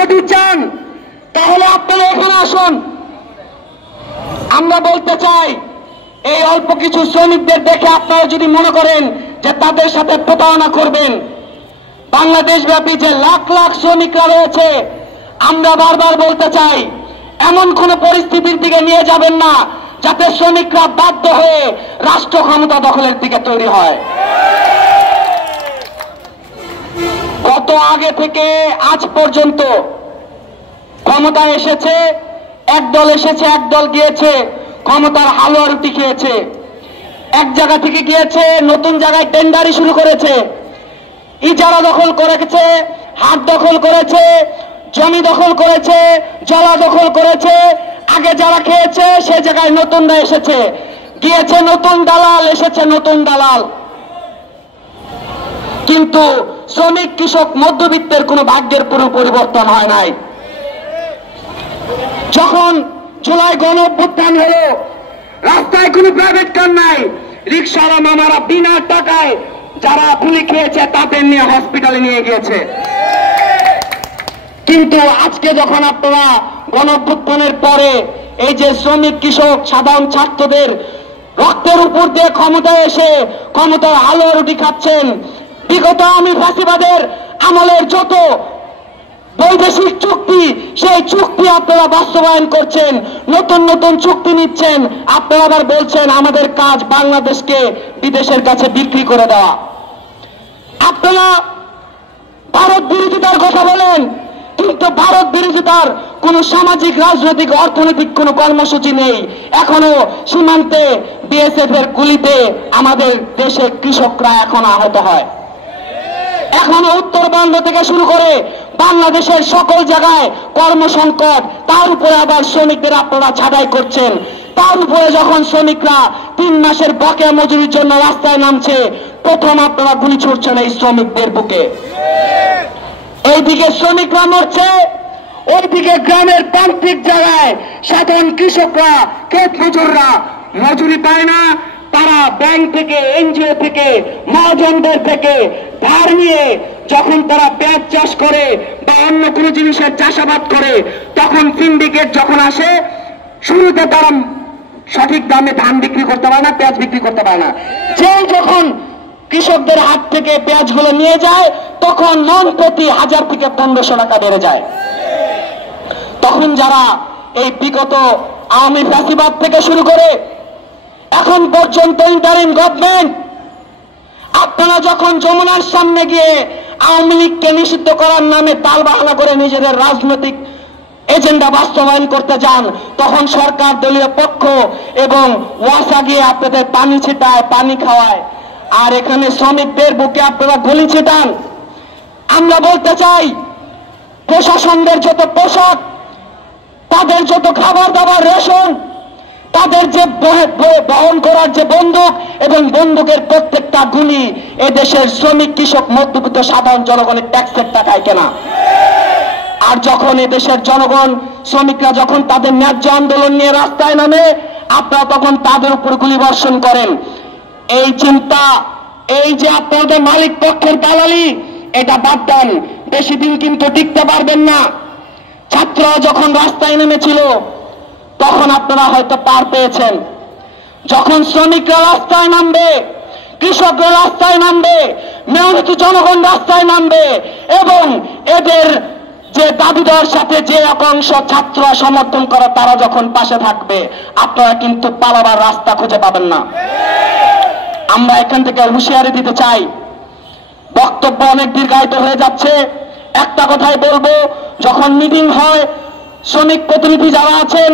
যদি চান তাহলে আপনারা এখানে আসুন। আমরা বলতে চাই, এই অল্প কিছু শ্রমিকদের দেখে আপনারা যদি মনে করেন যে তাদের সাথে প্রতারণা করবেন, বাংলাদেশ ব্যাপী যে লাখ লাখ শ্রমিকরা রয়েছে, আমরা বারবার বলতে চাই এমন কোন পরিস্থিতির দিকে নিয়ে যাবেন না যাতে শ্রমিকরা বাধ্য হয়ে রাষ্ট্র ক্ষমতা দখলের দিকে তৈরি হয়। কত আগে থেকে আজ পর্যন্ত ক্ষমতায় এসেছে একদল, একদল গিয়েছে, ক্ষমতার হালুয়া রুটি খেয়েছে। এক জায়গা থেকে গিয়েছে, নতুন জায়গায় টেন্ডারি শুরু করেছে, ইজারা দখল করেছে, হাট দখল করেছে, জমি দখল করেছে, জলা দখল করেছে। আগে যারা খেয়েছে সে জায়গায় নতুনরা এসেছে, গিয়েছে নতুন দালাল, এসেছে নতুন দালাল। কিন্তু শ্রমিক, কৃষক, মধ্যবিত্তের কোনো ভাগ্যের কোনো পরিবর্তন হয় নাই। যখন জুলাই গণ অভ্যুত্থান হলো, রাস্তায় কোনো প্রাইভেট কার নাই, রিক্সাওয়ালা মামারা বিনা টাকায় যারা গুলি খেয়েছে তাদের নিয়ে হসপিটালে নিয়ে গিয়েছে। কিন্তু আজকে যখন আপনারা গণ অভ্যুত্থানের পরে এই যে শ্রমিক, কৃষক, সাধারণ ছাত্রদের রক্তের উপর দিয়ে ক্ষমতায় এসে ক্ষমতার হালুয়া রুটি খাচ্ছেন, বিগত আওয়ামী ফ্যাসিবাদের আমলের যত বৈদেশিক চুক্তি, সেই চুক্তি আপনারা বাস্তবায়ন করছেন, নতুন নতুন চুক্তি নিচ্ছেন। আপনারা আবার বলছেন আমাদের কাজ বাংলাদেশকে বিদেশের কাছে বিক্রি করে দেওয়া। আপনারা ভারত বিরোধিতার কথা বলেন, কিন্তু ভারত বিরোধিতার কোন সামাজিক, রাজনৈতিক, অর্থনৈতিক কোন কর্মসূচি নেই। এখনো সীমান্তে বিএসএফ এর গুলিতে আমাদের দেশের কৃষকরা এখন আহত হয়। এখনো উত্তরবঙ্গ থেকে শুরু করে বাংলাদেশের সকল জায়গায় কর্মসংকট, তার উপরে আবার শ্রমিকদের আপনারা ছাঁটাই করছেন। তার উপরে যখন শ্রমিকরা 3 মাসের বকেয়া মজুরির জন্য রাস্তায় নামছে, প্রথম আপনারা গুলি ছুড়ছেন এই শ্রমিকদের বুকে। এইদিকে শ্রমিকরা মরছে, ওইদিকে গ্রামের প্রান্তিক জায়গায় সাধারণ কৃষকরা, ক্ষেত মজুররা মজুরি পায় না। তারা ব্যাংক থেকে, এনজিও থেকে, মহাজনদের থেকে ধার নিয়ে যখন তারা পেঁয়াজ চাষ করে বা অন্য কোনো জিনিসের চাষাবাদ করে, তখন সিন্ডিকেট যখন আসে, শুরুতে তারা সঠিক দামে ধান বিক্রি করতে পারে না, পেঁয়াজ বিক্রি করতে পারে না। যে যখন কৃষকদের হাত থেকে পেঁয়াজগুলো নিয়ে যায়, তখন মন প্রতি 1000 থেকে 1500 টাকা বেড়ে যায়। তখন যারা এই বিগত আওয়ামী ফ্যাসিবাদ থেকে শুরু করে এখন পর্যন্ত ইন্টারিম গভর্নমেন্ট, আপনারা যখন যমুনার সামনে গিয়ে আওয়ামী লীগকে নিষিদ্ধ করার নামে তালবাহানা করে নিজেদের রাজনৈতিক এজেন্ডা বাস্তবায়ন করতে যান, তখন সরকার দলীয় পক্ষ এবং ওয়াসা গিয়ে আপনাদের পানি ছিটায়, পানি খাওয়ায়, আর এখানে শ্রমিকদের বুকে আপনারা গুলি ছিটান। আমরা বলতে চাই, প্রশাসনদের যত পোশাক, তাদের যত খাবার দাবার, রেশন, তাদের যে বহন করার যে বন্দুক এবং বন্দুকের প্রত্যেকটা গুলি এদেশের শ্রমিক, কৃষক, মধ্যবিত্ত সাধারণ জনগণের ট্যাক্সের টাকায় কেনা। আর যখন এদেশের জনগণ, শ্রমিকরা যখন তাদের ন্যায্য আন্দোলন নিয়ে রাস্তায় নামে, আপনারা তখন তাদের উপর গুলি বর্ষণ করেন। এই চিন্তা, এই যে আপনাদের মালিক পক্ষের দালালি, এটা বাদ দেন। বেশি দিন কিন্তু টিকতে পারবেন না। ছাত্ররা যখন রাস্তায় নেমেছিল তখন আপনারা হয়তো পার পেয়েছেন। যখন শ্রমিকরা রাস্তায় নামবে, কৃষকরা রাস্তায় নামবে, মেহনতি জনগণ রাস্তায় নামবে এবং এদের যে দাবিদার সাথে যে একাংশ ছাত্ররা সমর্থন করে তারা যখন পাশে থাকবে, আপনারা কিন্তু পালাবার রাস্তা খুঁজে পাবেন না। আমরা এখান থেকে হুঁশিয়ারি দিতে চাই। বক্তব্য অনেক দীর্ঘায়িত হয়ে যাচ্ছে। একটা কথাই বলবো, যখন মিটিং হয়, শ্রমিক প্রতিনিধি যারা আছেন